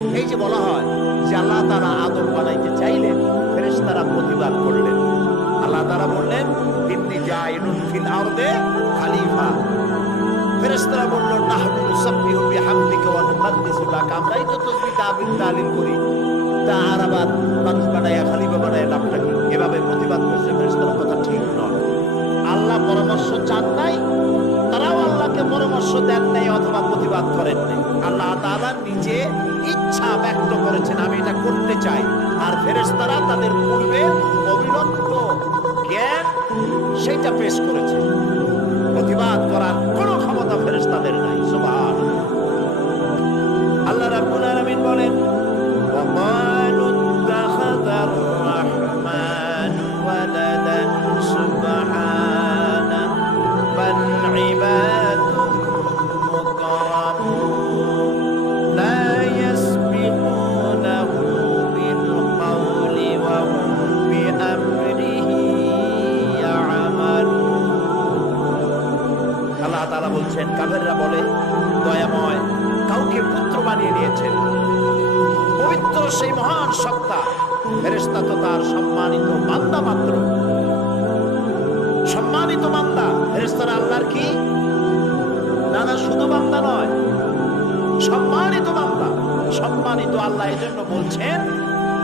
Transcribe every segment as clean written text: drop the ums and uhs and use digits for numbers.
এই যে বলা হয় যে আল্লাহ তাআলা আদম বানাইতে চাইলেন, ফেরেশতারা প্রতিবাদ করলেন। আল্লাহ তাআলা বললেন ইন্নী জাইলুন ফিল আরদে খলিফা। ফেরেশতারা বলল নাহনু নুসাব্বিহু বিহামদিকা ওয়া নুকদ্দিসু লাক। আমরাই তো তাসবিহ তাহলিল করি, তা আর আবার মানুষ বানায়া খলিফা বানায়া লাভটা কি? এভাবে প্রতিবাদ করছে ফেরেশতারা, কথা ঠিক নয়। আল্লাহ পরামর্শ চান নাই, তারাও আল্লাহকে পরামর্শ দেন নাই অথবা প্রতিবাদ করেন নাই। আল্লাহ তাআলা নিজে ইচ্ছা ব্যক্ত করেছেন আমি এটা করতে চাই, আর ফেরেশতারা তাদের পূর্বে অবিলম্ব জ্ঞান সেটা পেশ করেছে। প্রতিবাদ করার কোনো ক্ষমতা ফেরেশতাদের নাই। সুবহানাল্লাহ। আল্লাহ রাব্বুল আলামিন বলেন ওয়াকালু ইত্তাখাযার রাহমানু ওয়ালাদান সুবহানাহু বাল ইবাদুন মুকাররামুন লা ইয়াসবিকুনাহু বিল কওলি ওয়া হুম বিআমরিহি ইয়ামালুন। আল্লাহ তাআলা বলছেন কাফেররা বলে দয়াময় কাউকে পুত্র বানিয়ে নিয়েছেন। পবিত্র সেই মহান সত্তা, ফেরেশতা তো তার সম্মানিত বান্দা মাত্র, সম্মানিত বান্দা। ফেরেশতারা আল্লাহর কি? না না, শুধু বান্দা নয়, সম্মানিত বান্দা, সম্মানিত আল্লাহ। এজন্য বলছেন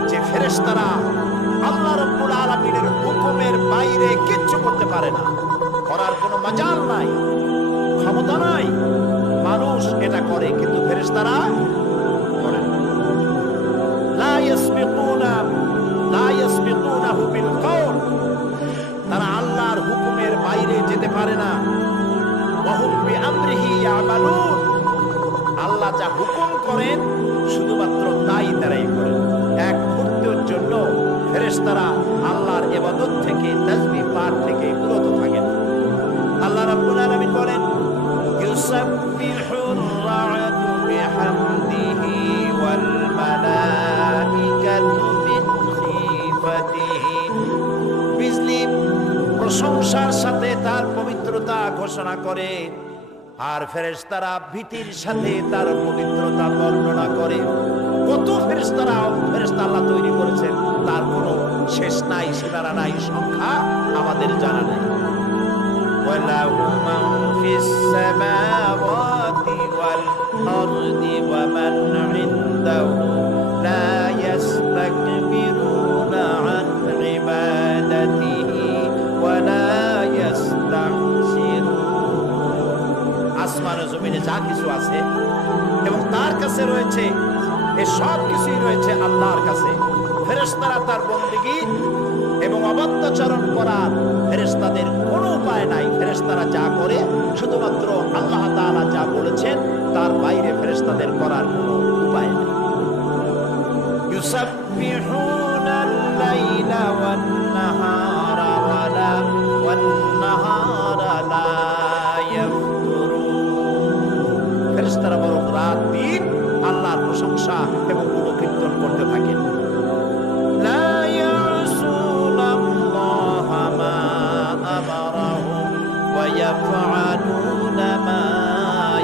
যে ফেরেশতারা আল্লাহ রাব্বুল আলামিনের হুকুমের বাইরে কিচ্ছু করতে পারে না, করার কোনো মাজাল নাই, ক্ষমতা নাই। মানুষ এটা করে কিন্তু ফেরেশতারা করে না। লা ইয়াসবিকুনাহু বিল কওল, তারা আল্লাহর হুকুমের বাইরে যেতে পারে না। ওয়া হুম বিআমরিহি ইয়ামালুন, আল্লাহ যা হুকুম করেন শুধুমাত্র তাই তারাই করেন। এক মুহূর্তের জন্য ফেরেশতারা আল্লাহর ইবাদত থেকে, তাসবিহ পাঠ থেকে বিরত থাকে না। আল্লাহ রাব্বুল আলামিন বলেন ইউসাব্বিহুর রা'দু বিহামদিহি ওয়াল মালাইকাতু মিন খিফাতিহি। বিজলি প্রশংসার সাথে তার পবিত্রতা ঘোষণা করে, আর ফেরেশতারা ভীতির সাথে তার পবিত্রতা বর্ণনা করে। কত ফেরেশতা আল্লাহ তৈরি করেছেন তার কোনো শেষ নাই, সীমানা নাই, সংখ্যা আমাদের জানা নেই। وَلَهُ مَنْ فِي السَّمَاوَاتِ وَالْأَرْضِ وَمَنْ عِنْدَهُ لَا يَسْتَكْبِرُونَ عَنْ عِبَادَتِهِ وَلَا يَسْتَحْسِرُونَ। আসমান ও জমিনে যা কিছু আছে এবং তার কাছে রয়েছে, এই সব কিছুই রয়েছে আল্লাহর কাছে। ফেরেশতারা তার বন্দেগী এবং অবাধ্যাচরণ করার ফেরেশতাদের কোনো উপায় নাই। ফেরেশতারা যা করে শুধুমাত্র আল্লাহ তাআলা যা বলেছেন, তার বাইরে ফেরেশতাদের করার কোনো উপায় নেই। ইউসাব্বিহুনাল লাইলা ওয়ান নাহারা ওয়ান নাহারা লা ইয়াফতুরুন। ফেরেশতারা বরং রাত দিন আল্লাহর প্রশংসা এবং গুণকীর্তন করতে থাকেন। লা ইয়াসুনাল্লাহা মা আমারাহুম ওয়া ইয়াফআলুনা মা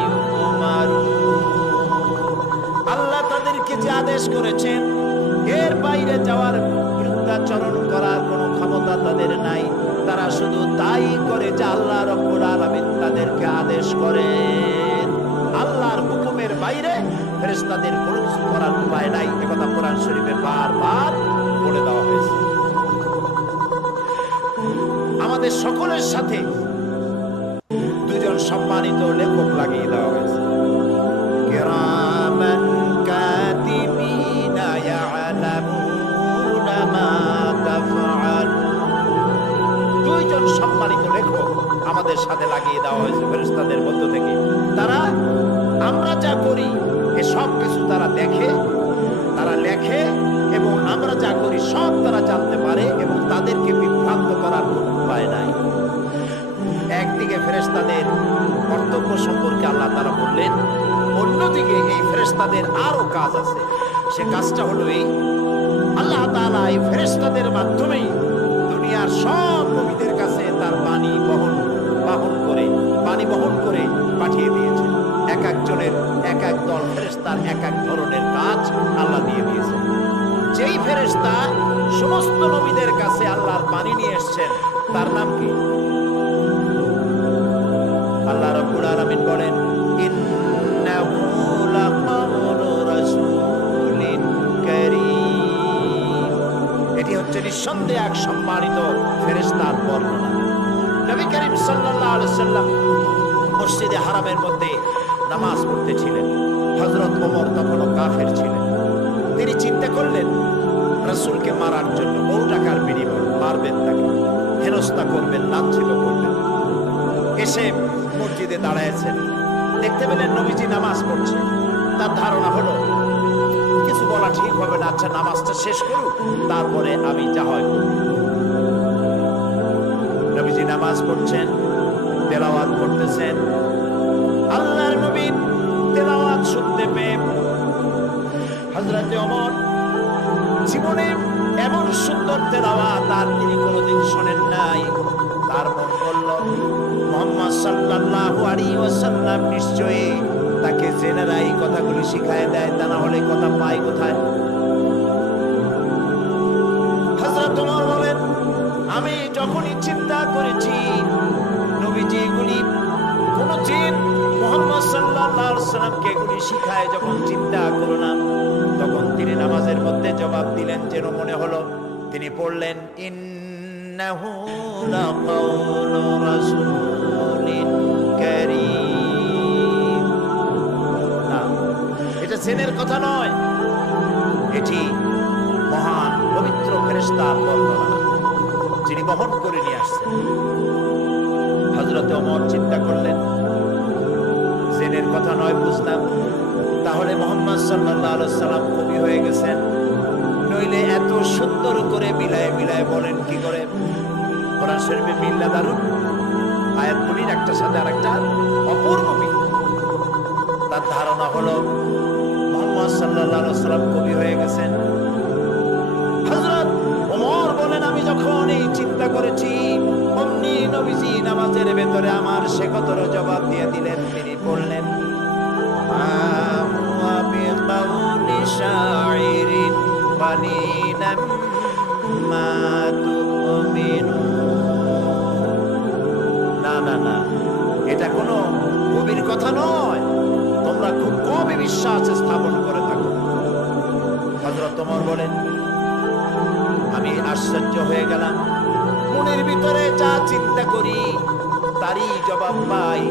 ইউমারুন। আল্লাহ তাদেরকে যে আদেশ করেছেন এর বাইরে যাওয়ার, বিরুদ্ধাচরণ করার কোনো ক্ষমতা তাদের নাই। তারা শুধু তাই করে যা আল্লাহ রাব্বুল আলামিন তাদেরকে আদেশ করেন। আল্লাহর হুকুমের বাইরে ফেরেশতাদের কোনো কিছু করার উপায় নাই। একথা কোরআন শরীফে বারবার বলে দেওয়া হয়েছে। আমাদের সকলের সাথে দুজন সম্মানিত লেখক লাগিয়ে দেওয়া হয়েছে, কিরামান কাতিবিনা ইয়ালামুনা মা তাফআলুন। দুইজন সম্মানিত লেখক আমাদের সাথে লাগিয়ে দেওয়া হয়েছে ফেরেশতাদের মধ্য থেকে। তারা আমরা যা করি এ সব কিছু তারা দেখে, তারা লেখে, এবং আমরা যা করি সব তারা জানতে পারে, এবং তাদেরকে বিভ্রান্ত করার কোনো উপায় নাই। একদিকে ফেরেশতাদের কর্তব্য সম্পর্কে আল্লাহ তাআলা বললেন, অন্যদিকে এই ফেরেশতাদের আরো কাজ আছে। সে কাজটা হলো এই, আল্লাহ তাআলা এই ফেরেশতাদের মাধ্যমেই দুনিয়ার সব নবীদের কাছে তার বাণী বহন করে পাঠিয়ে দিয়েছেন। এক একজনের এক এক দল ফেরেশতার এক এক ধরনের কাজ আল্লাহ দিয়ে দিয়েছেন। যেই ফেরেশতা সমস্ত নবীদের কাছে আল্লাহর বাণী নিয়ে এসেছেন তার নাম কি? আল্লাহ রাব্বুল আলামিন বলেন, ইন্নাহু লাকাউলু রাসূলিন কারীম। এটি হচ্ছে নিঃসন্দেহে এক সম্মানিত ফেরেশতার বর্ণনা। নবী করিম সাল্লাল্লাহু আলাইহি সাল্লাম মসজিদে হারামের মধ্যে নামাজ পড়তেছিলেন। হযরত ওমর তখনও কাফের ছিলেন। তিনি চিন্তা করলেন রাসূলকে মারার জন্য বহু টাকার বিনিময়ে মারবেন, তাকে হেনস্থা করবেন, লাঞ্ছিত করবেন। এসে মসজিদে দাঁড়ায়ছেন, দেখতে পেলেন নবীজি নামাজ পড়ছে। তার ধারণা হলো কিছু বলা ঠিক হবে না, আচ্ছা নামাজটা শেষ করুক, তারপরে আমি যা হয় করব। নবীজি নামাজ পড়ছেন, তেলাওয়াত করতেছেন। আল্লাহর নবী তেলাওয়াত শুনতে পেয়ে হযরতে ওমর জীবনে এমন সুন্দর তেলাওয়াত আর তিনি কোনোদিন শোনেন নাই। তার মন বলল মুহাম্মদ সাল্লাল্লাহু আলাইহি ওয়াসাল্লাম নিশ্চয়ই তাকে জেনারা এই কথাগুলি শিখায় দেয়, তা না হলে কথা পায় কোথায়? হযরত ওমর বলেন, আমি যখনই চিন্তা করেছি নবীজি এগুলি কোন জিন মুহাম্মদ সাল্লাল্লাহু আলাইহি ওয়াসাল্লামকে এগুলি শিখায়, যখন চিন্তা করলাম তখন তিনি নামাজের মধ্যে জবাব দিলেন যেন মনে হলো তিনি পড়লেন, ইন্নাহু লাকাউলু রাসূলিন কারীম। না, এটা জিনের কথা নয়, এটি মহান পবিত্র ফেরেশতার বর্ণনা যিনি বহন করে নিয়ে আসছেন। হযরত ওমর চিন্তা করলেন জিনের কথা নয়, বুঝলাম, তাহলে মুহাম্মদ সাল্লাল্লাহু আলাইহি সাল্লাম কবি হয়ে গেছেন, নইলে এত সুন্দর করে মিলায় মিলায় বলেন কি করে? কোরআন শরীফে মিল্লা দারুন, আয়াতগুলির একটা সাথে আরেকটা অপূর্ব মিল। তার ধারণা হলো মুহাম্মদ সাল্লাল্লাহু আলাইহি সাল্লাম কবি হয়ে গেছেন। হযরত ওমর বলেন, আমি যখন এই চিন্তা করেছি অমনি নবীজি নামাজের ভেতরে আমার সে কথার জবাব দিয়ে দিলেন। তিনি বললেন, না না না, এটা কোনো কবির কথা নয়, তোমরা খুব কমই বিশ্বাস স্থাপন করে থাকো। হযরত ওমর বলেন, আমি আশ্চর্য হয়ে গেলাম, মনের ভিতরে যা চিন্তা করি তারই জবাব পাই।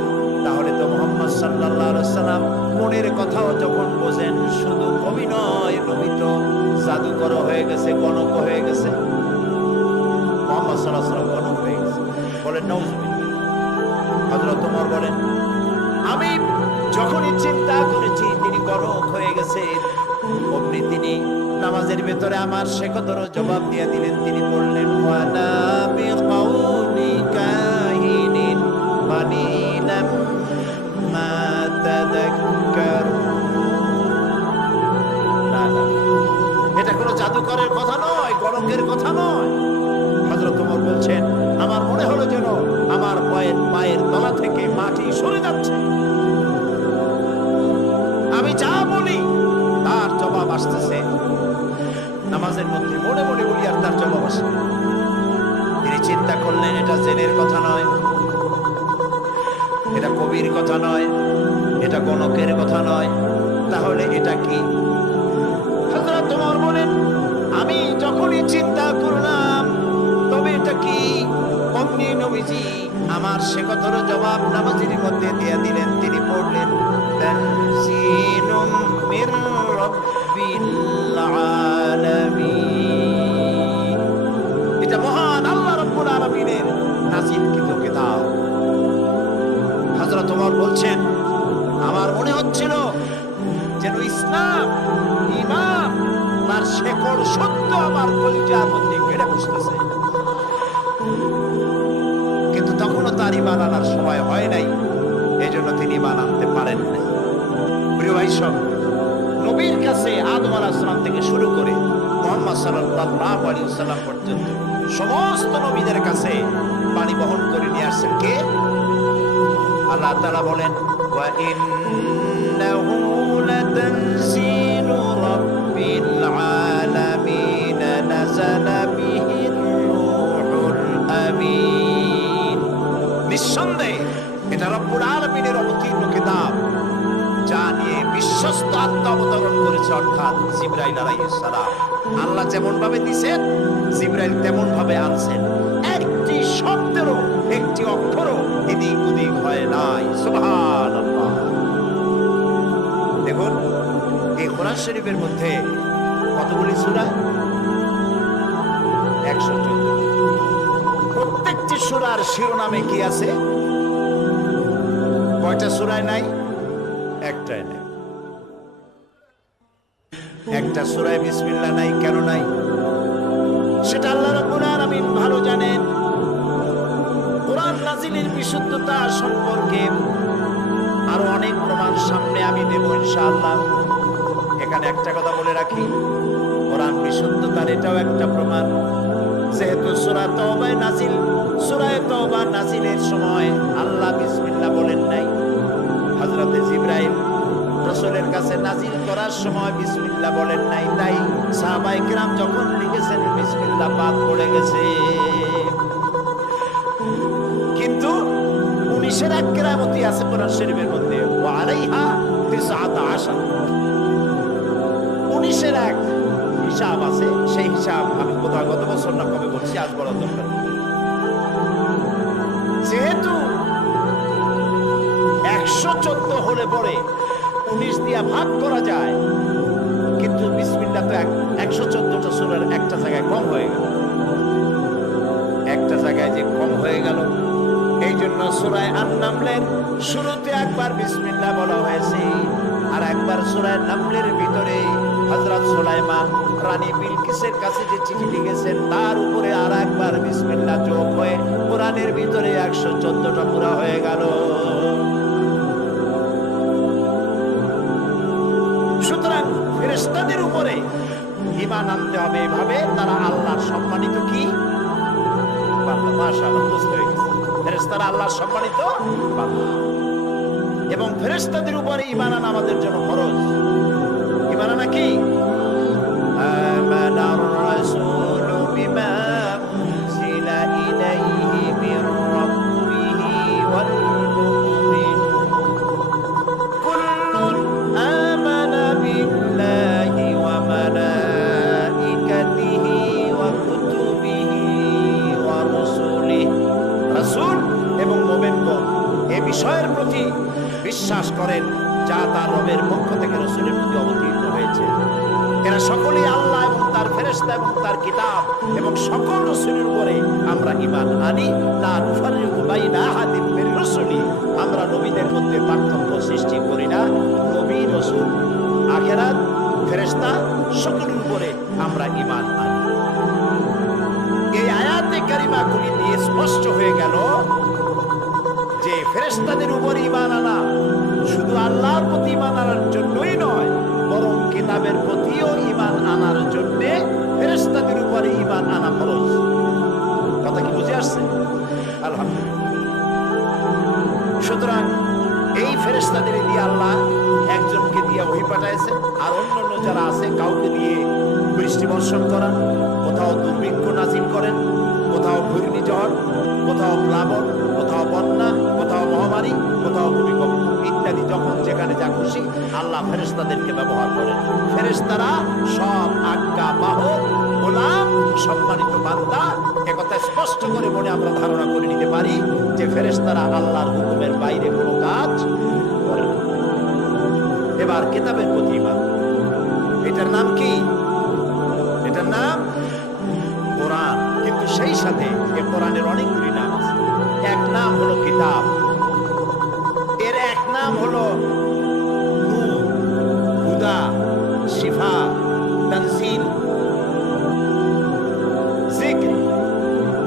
তাহলে তো মুহাম্মদ সাল্লাল্লাহু আলাইহি সাল্লাম মনের কথাও যখন বোঝেন, শুধু কবি নয়, নবী তো জাদুকর হয়ে গেছে, গণক হয়ে গেছে। মুহাম্মদ সাল্লাল্লাহু আলাইহি সাল্লাম গণক হয়ে গেছে বলেন নাউজুবিল্লাহ। হযরত ওমর বলেন, আমি যখনই চিন্তা করেছি তিনি গণক হয়ে গেছে, অমনি তিনি নামাজের ভেতরে আমার সে কথার জবাব দিয়ে দিলেন। তিনি বললেন, ওয়ালা বিকাউলি কাহিনিন বানিলাম মা তাযাক্কারুন। না না, এটা কোনো জাদুকরের কথা নয়, গণকের কথা নয়। হযরত ওমর বলছেন, আমার মনে হলো যেন আমার পায়ের তলা থেকে মাটি সরে যাচ্ছে। আমি যা বলি তার জবাব আসতেছে নামাজের মধ্যে, মনে মনে বলি আর তার জবাব আসে। তিনি চিন্তা করলেন, এটা জেনের কথা নয়, এটা কবির কথা নয়, এটা গণকের কথা নয়, তাহলে এটা কি? হযরত ওমর বলেন, আমি যখনই চিন্তা করলাম তবে এটা কি, অমনি নবীজি আমার সে কথার জবাব নামাজের মধ্যে দিয়ে দিলেন। তিনি পড়লেন, তানজিলুম মির রাব্বিল আলামিন। এটা মহান আল্লাহ রাব্বুল আলামিনের নাযিলকৃত কিতাব। হযরত ওমর বলছেন, আমার মনে হচ্ছিল যেন ইসলাম, ঈমান, তার শেকড় সত্য আমার কলিজার মধ্যে গেড়ে বসতেছে। কিন্তু তখনও তার ঈমান আনার সময় হয় নাই, এই জন্য তিনি ঈমান আনতে পারেন নাই। প্রিয় ভাই সব, নবীর কাছে আদম আলাইহিস সালাম থেকে শুরু করে মুহাম্মদ সাল্লাল্লাহু আলাইহি ওয়াসাল্লাম পর্যন্ত সমস্ত নবীদের কাছে বাণী বহন করে নিয়ে আসছেন কে? আল্লাহ তাআলা বলেন, ওয়া ইন্নাহু লাতানজিলু রাব্বিল আলামিন নাযালা বিহির রূহুল আমিন। নিঃসন্দেহে এটা রব্বুল আলামিনের অবতীর্ণ কিতাব, যা নিয়ে বিশ্বস্ত আত্মা অবতরণ করেছে, অর্থাৎ জিবরাইল আলাইহিস সালাম। আল্লাহ যেমন ভাবে দিয়েছেন, জিবরাইল তেমন ভাবে আনছেন। একটি শব্দেরও, একটি অক্ষরও এদিক ওদিক হয় নাই। সুবহানাল্লাহ। দেখুন, এই কোরআন শরীফের মধ্যে কতগুলি সূরা? 114। প্রত্যেকটি সূরার শিরোনামে কি আছে? কয়টা সূরায় নাই? একটাই নাই। একটা সূরায় বিসমিল্লাহ নাই। কেন নাই? সেটা আল্লাহ রাব্বুল আলামিন ভালো জানেন। কোরআন নাজিলের বিশুদ্ধতা সম্পর্কে আরো অনেক প্রমাণ সামনে আমি দেব ইনশাআল্লাহ। এখানে একটা কথা বলে রাখি, কোরআন বিশুদ্ধতার এটাও একটা প্রমাণ। যেহেতু সূরা তাওবায় নাজিল, সূরা তাওবা নাজিলের সময় আল্লাহ বিসমিল্লাহ বলেন নাই। হযরতে জিবরাইল রাসূলের কাছে নাজিল করার সময় বিসমিল্লাহ বলেন নাই। তাই সাহাবায়ে কিরাম যখন লিখেছেন বিসমিল্লাহ বাদ পড়ে গেছে। কিন্তু 19 এক কেরামতি আছে কোরআন শরীফের মধ্যে, ওয়া আলাইহা 19। 19 এক হিসাব আছে। সেই হিসাব আমি কোথাও গত বছর না কবে বলছি, আজ বড় দরকার। যেহেতু 114 হলে পরে 19 দিয়া ভাগ করা যায়, কিন্তু বিসমিল্লাহ তো 114টা সূরার একটা জায়গায় কম হয়ে গেল। একটা জায়গায় যে কম হয়ে গেল, এই জন্য সূরা আন-নামলের শুরুতে একবার বিসমিল্লাহ বলা হয়েছে, আর একবার সূরা নামলের ভিতরে হযরত সুলাইমান রানী বিলকিসের কাছে যে চিঠি লিখেছেন তার উপরে আর একবার বিসমিল্লাহ যোগ হয়ে কোরআনের ভিতরে 114টা পুরা হয়ে গেল। সুতরাং ফেরেশতাদের উপরে ঈমান আনতে হবে এভাবে, তারা আল্লাহর সম্মানিত কি বান্দা। মাশাআল্লাহ, বুঝতে হয়ে গেছে। ফেরেশতারা আল্লাহর সম্মানিত বান্দা, এবং ফেরেশতাদের উপরে ঈমান আনা আমাদের জন্য ফরজ। ঈমান আনা কি? আমানার রাসূলু বিমা উনজিলা ইলাইহি মির রাব্বিহি ওয়াল মুমিনুন কুল্লুন আমানা বিল্লাহি ওয়া মালাইকাতিহি ওয়া কুতুবিহি ওয়া রুসুলিহি। রাসূল এবং মুমিনগণ এই বিষয়ের প্রতি বিশ্বাস করেন যা তার রবের পক্ষ থেকে রাসূলের প্রতি অবতীর্ণ হয়েছে। এরা সকলেই আল্লাহ এবং তার ফেরেশতা এবং তার কিতাব এবং সকল রাসূলের উপরে আমরা ঈমান আনি। লা নুফাররিকু বাইনা আহাদিন মির রাসূলি। আমরা নবীদের মধ্যে পার্থক্য সৃষ্টি করি না। নবী, রাসূল, আখিরাত, ফেরেশতা সকলের উপরে আমরা ঈমান আনি। এই আয়াতে কারিমাগুলি দিয়ে স্পষ্ট হয়ে গেল যে ফেরেশতাদের উপর ঈমান আনা শুধু আল্লাহর প্রতি ঈমান আনার জন্যই নয়, বরং কিতাবের প্রতিও ঈমান আনার জন্য ফেরেশতাদের উপরে ঈমান আনা ফরজ। কথা কি বুঝে আসছে? আলহামদুলিল্লাহ। সুতরাং এই ফেরেশতাদের দিয়ে আল্লাহ একজনকে দিয়ে ওহী পাঠাইছেন, আর অন্যান্য যারা আছে কাউকে দিয়ে বৃষ্টি বর্ষণ করান, কোথাও দুর্ভিক্ষ নাজিল করেন, কোথাও ঘূর্ণিঝড়, কোথাও প্লাবন, কোথাও বন্যা, কোথাও মহামারী, কোথাও ভূমিকম্প ইত্যাদি। যখন যেখানে যা খুশি আল্লাহ ফেরেশতাদেরকে ব্যবহার করেন। ফেরেশতারা সব আজ্ঞা বাহক, গোলাম, সম্মানিত বান্দা। একথা স্পষ্ট করে মনে আমরা ধারণা করে নিতে পারি যে ফেরেশতারা আল্লাহর হুকুমের বাইরে কোনো কাজ করে না। এবার কিতাবের প্রতি ঈমান, এটার নাম কি? এটার নাম কোরআন। কিন্তু সেই সাথে এই কোরআনের অনেকগুলি নাম আছে। এক নাম হলো কিতাব, এর এক নাম হলো নূর, হুদা, শিফা, তানজিল, যিকর।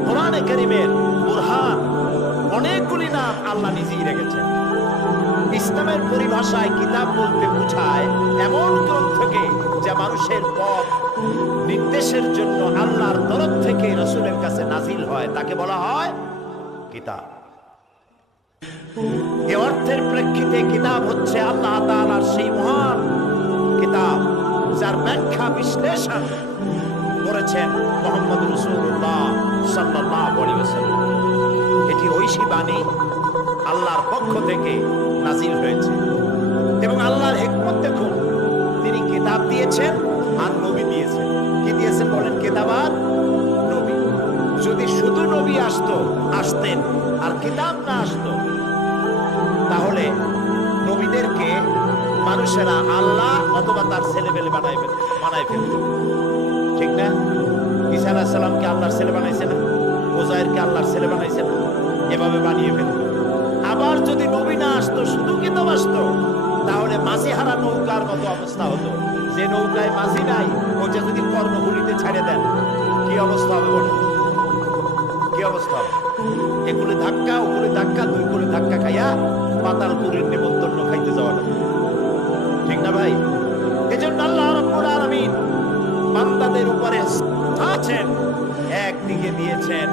কোরআনে কারীমের বুরহান, অনেকগুলি নাম আল্লাহ নিজেই রেখেছেন। ইসলামের পরিভাষায় কিতাব বলতে বোঝায় এমন গ্রন্থকে যা মানুষের পথ নির্দেশের জন্য আল্লাহর তরফ থেকে রাসূলের কাছে নাজিল হয়, তাকে বলা হয় কিতাব। এ অর্থের প্রেক্ষিতে কিতাব হচ্ছে আল্লাহ তাআলার সেই মহান কিতাব যার ব্যাখ্যা বিশ্লেষণ করেছেন মুহাম্মদ রাসূলুল্লাহ সাল্লাল্লাহু আলাইহি ওয়াসাল্লাম। এটি ঐশী বাণী আল্লাহর পক্ষ থেকে নাজিল হয়েছে এবং আল্লাহর হিকমত দেখুন, তিনি কিতাব দিয়েছেন আর নবী দিয়েছেন। কি দিয়েছেন বলেন? কিতাব আর নবী। যদি শুধু নবী আসতেন আর কিতাব না আসতো, তাহলে নবীদেরকে মানুষেরা আল্লাহ অথবা তার ছেলেবেলে বানায় ফেলত, ঠিক না? ঈসা আলাইহিস সালামকে আল্লাহর ছেলে বানাইছে না? উযাইরকে আল্লাহর ছেলে বানাইছে না? এভাবে বানিয়ে ফেলত। আবার যদি নবী না আসতো, শুধু কিতাব আসতো, তাহলে মাঝি হারা নৌকার মতো অবস্থা হতো। যে নৌকায় মাঝি নাই, ওটা যদি কর্ণফুলীতে ছেড়ে দেন, কি অবস্থা হবে বলেন? কি অবস্থা হবে? এগুলি ধাক্কা, ওগুলি ধাক্কা, দুই করে ধাক্কা খাইয়া পাতালপুরের নেমন্তন্ন খাইতে যাওয়া, ঠিক না ভাই? এজন্য আল্লাহ রাব্বুল আলামিন বান্দাদের উপরে আছেন, একদিকে দিয়েছেন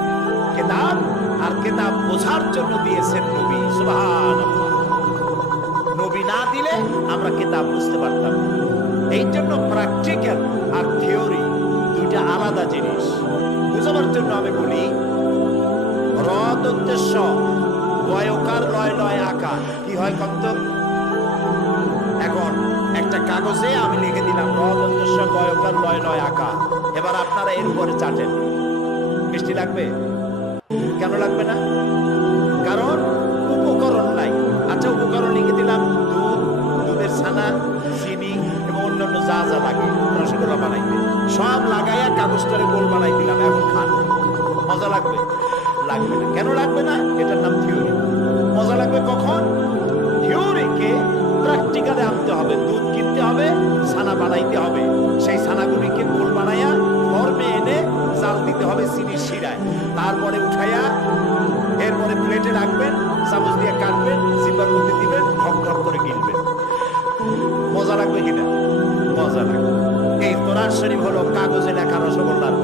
কিতাব আর কিতাব বোঝার জন্য দিয়েছেন নবী। সুবহানাল্লাহ। নবী না দিলে আমরা কিতাব বুঝতে পারতাম। এই জন্য প্র্যাকটিক্যাল আর থিওরি দুইটা আলাদা জিনিস। বুঝাবার জন্য আমি বলি, রদ উদ্দেশ্য বয়কার লয় লয় আকার কি হয় কত? এখন একটা কাগজে আমি লিখে দিলাম রদ উদ্দেশ্য বয়কার লয় লয় আকার। এবার আপনারা এর উপরে চাটেন, মিষ্টি লাগবে? কেন লাগবে না? কারণ উপকরণ নাই। আচ্ছা, উপকরণ লিখে দিলাম দুধ, দুধের ছানা, চিনি এবং অন্যান্য যা যা লাগে রসগোল্লা বানাইতে, সব লাগাইয়া কাগজটারে গোল বানাই দিলাম। এখন খান, মজা লাগবে? লাগবে না। কেন লাগবে না? এটার নাম থিওরি। মজা লাগবে কখন? থিওরিকে প্র্যাকটিক্যালে আনতে হবে। দুধ কিনতে হবে, ছানা বানাইতে হবে, সেই ছানাগুলিকে গোল বানাইয়া ফর্মে এনে জাল দিতে হবে চিনির শিরায়, তারপরে উঠাইয়া এরপরে প্লেটে রাখবেন, চামচ দিয়ে কাটবেন, জিব্বার মধ্যে দিবেন, ঠক ঠক করে গিলবেন। মজা লাগবে কিনা? মজা লাগবে। এই কোরআন শরীফ হলো কাগজে লেখা রসগোল্লার।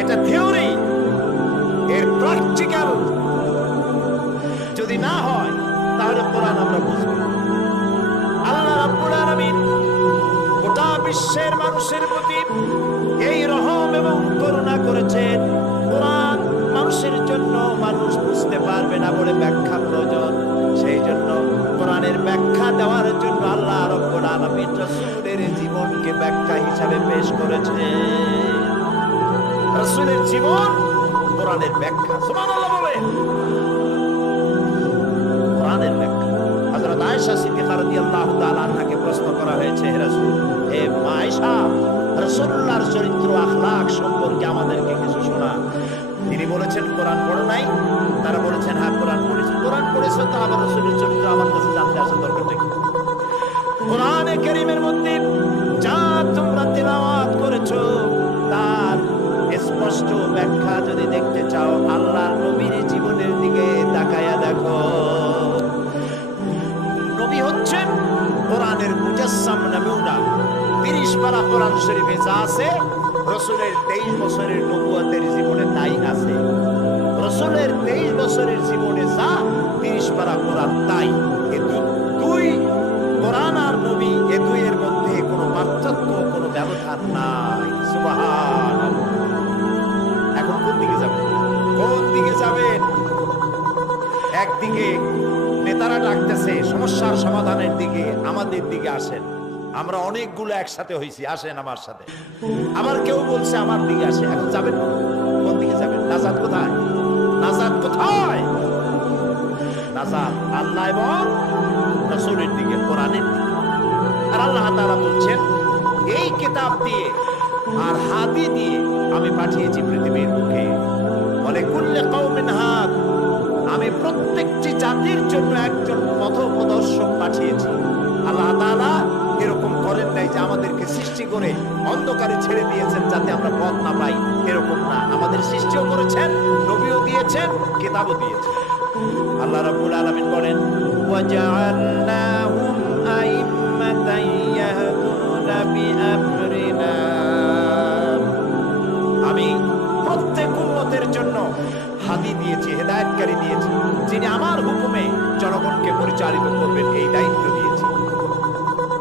এটা থিওরি, এর প্র্যাকটিক্যাল যদি না হয় তাহলে কোরআন আমরা বুঝব। আল্লাহ রাব্বুল আলামিন গোটা বিশ্বের মানুষের প্রতি এই রহম এবং করুণা করেছেন। কোরআন মানুষের জন্য মানুষ বুঝতে পারবে না বলে ব্যাখ্যা প্রয়োজন। সেই জন্য কোরআনের ব্যাখ্যা দেওয়ার জন্য আল্লাহ রাব্বুল আলামিন রাসূলের জীবনকে ব্যাখ্যা হিসাবে পেশ করেছেন। রাসূলের জীবন কোরআনের ব্যাখ্যা। সুবহানাল্লাহ বলেন। কোরআনের ব্যাখ্যা। হযরত আয়েশা সিদ্দিকা রাদিয়াল্লাহু তাআলা আনহাকে প্রশ্ন করা হয়েছে, হে রাসূল, হে মা আয়েশা, রাসূলুল্লাহর চরিত্র আখলাক সম্পর্কে আমাদেরকে কিছু শোনা। তিনি বলেছেন, কোরআন পড়ো নাই? তারা বলেছেন, হ্যাঁ কোরআন পড়েছি। কোরআন পড়েছো তো আবার রাসূলের চরিত্র আমার কাছে জানতে আসা দরকারটা কি? কোরআনে কারীমের মধ্যে যা তোমরা তেলাওয়াত করেছো তার স্পষ্ট ব্যাখ্যা যদি দেখতে চাও, আল্লাহর নবীর জীবনের দিকে তাকায়া দেখো। নবী হচ্ছেন কোরআনের মুজাসসাম নমুনা। 30 পারা কোরআন শরীফে যা আছে, রাসূলের 23 বছরের নবুয়তের জীবনে তাই আছে। রাসূলের 23 বছরের জীবনে যা, 30 পারা কোরআন তাই। এই দুই কোরআন আর নবী, এই দুইয়ের মধ্যে কোনো পার্থক্য, কোনো ব্যবধান নাই। সুবহানাল্লাহ। এখন কোন দিকে যাবেন? কোন দিকে যাবেন? একদিকে নেতারা ডাকতেছে সমস্যার সমাধানের দিকে, আমাদের দিকে আসেন। আমরা অনেকগুলো একসাথে হইছি, আসেন আমার সাথে। আবার কেউ বলছে আমার দিকে আসে। এখন যাবেন কোন দিকে যাবেন? নাজাত কোথায়? নাজাত কোথায়? নাজাত আল্লাহ এবং রাসূলের দিকে, কোরআনের দিকে। আর আল্লাহ তাআলা বলছেন, এই কিতাব দিয়ে আর হাদি দিয়ে আমি পাঠিয়েছি পৃথিবীর বুকে। বলে কুল্লে কওমিন হাদ, আমি প্রত্যেকটি জাতির জন্য একজন পথপ্রদর্শক পাঠিয়েছি। আল্লাহ তাআলা এরকম করেন নাই যে আমাদেরকে সৃষ্টি করে অন্ধকারে ছেড়ে দিয়েছেন যাতে আমরা পথ না পাই, এরকম না। আমাদের সৃষ্টিও করেছেন, নবীও দিয়েছেন, কিতাবও দিয়েছেন। আল্লাহ রাব্বুল আলামিন বলেন, ওয়াজআলনাহুম আইম্মাতান ইয়াহদুনা বিআমরিনা, আমি প্রত্যেক উম্মতের জন্য হাদি দিয়েছি। দিয়েছি, হেদায়েতকারী দিয়েছি, যিনি আমার হুকুমে জনগণকে পরিচালিত করবেন এই দায়িত্ব দিয়েছি।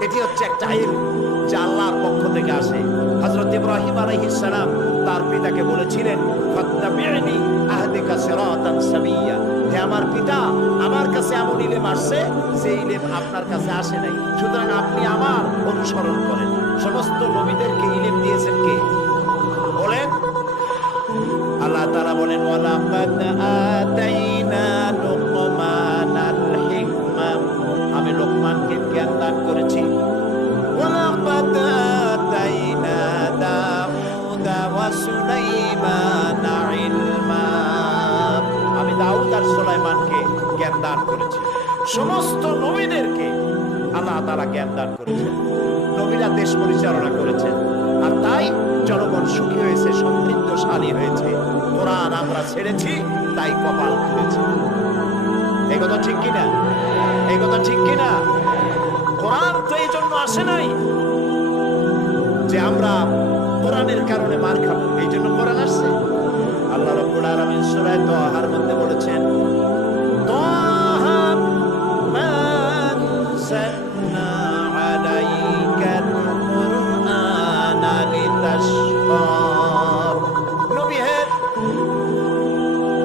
এটি হচ্ছে একটা ইলম যা আল্লাহর পক্ষ থেকে আসে। হযরত ইব্রাহিম আলাইহিস সালাম তার পিতাকে বলেছিলেন, ফাত্তাবি'নি আহদিকা সিরাতান সাবিয়্যা, হে আমার পিতা, আমার কাছে এমন ইলম আসছে যে ইলম আপনার কাছে আসে নাই, সুতরাং আপনি আমার অনুসরণ করেন। সমস্ত নবীদেরকে ইলম দিয়েছেন কে বলেন? আল্লাহ তাআলা বলেন, ওয়ালাকাদ আতাইনা লুকমানাল হিকমা, আমি লোকমানকে জ্ঞান দান করেছি। ওয়ালাকাদ আতাইনা দাউদা ওয়া সুলাইমানা ইলমা, আমি দাউদ আর সুলাইমানকে জ্ঞান দান করেছি। সমস্ত নবীদেরকে আল্লাহ তাআলা জ্ঞান দান করেছেন। নবীরা দেশ পরিচালনা করেছেন, আর তাই জনগণ সুখী হয়েছে, সমৃদ্ধশালী হয়েছে। কোরআন আমরা ছেড়েছি, তাই কপাল খুলেছে। এই কথা ঠিক কিনা? এই কথা ঠিক কিনা? কোরআন তো এই জন্য আসে নাই যে আমরা কোরআনের কারণে মার খাবো, এই জন্য কোরআন আসছে। আল্লাহ রাব্বুল আলামিন সূরা তাহার মধ্যে বলেছেন, তাহা মা আনজালনা আলাইকাল কুরআনা লিতাশকা, নবী হে,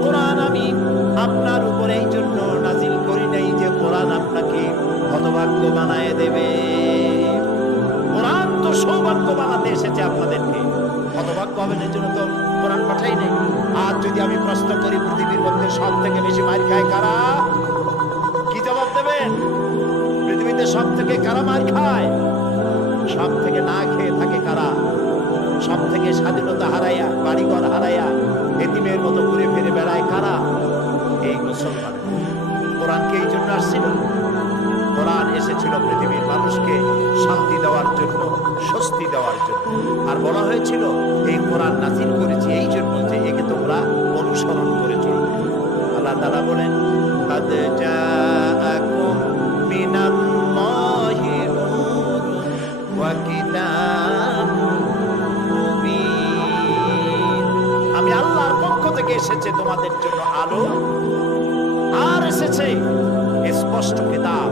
কোরআন আমি আপনার উপরে এই জন্য নাজিল করি নাই যে কোরআন আপনাকে হতভাগ্য বানায় দেবে। কোরআন তো সৌভাগ্য বানাতে এসেছে আপনাদেরকে, হতভাগ্য হবেন এই জন্য তো কোরআন পাঠাই নেই। আর যদি আমি প্রশ্ন করি পৃথিবীর মধ্যে সব থেকে বেশি মার খায় কারা, কি জবাব দেবেন? পৃথিবীতে সব থেকে কারা মার খায়? সব থেকে না খেয়ে থাকে কারা? সব থেকে স্বাধীনতা হারাইয়া, বাড়িঘর হারাইয়া এতিমের মতো ঘুরে ফিরে বেড়ায় কারা? এই মুসলমান। কোরআনকে এই জন্য আসছিল। কোরআন এসেছিল পৃথিবীর মানুষকে শান্তি দেওয়ার জন্য, স্বস্তি দেওয়ার জন্য। আর বলা হয়েছিল এই কোরআন নাযিল করেছি এই জন্য যে একে তোমরা অনুসরণ করে চলবে। আল্লাহ তাআলা বলেন, কাদ জাআকুম মিনাল্লাহি নূরুন ওয়া কিতাবুম মুবিন, আমি আল্লাহর পক্ষ থেকে এসেছে তোমাদের জন্য আলো, আর এসেছে স্পষ্ট কিতাব।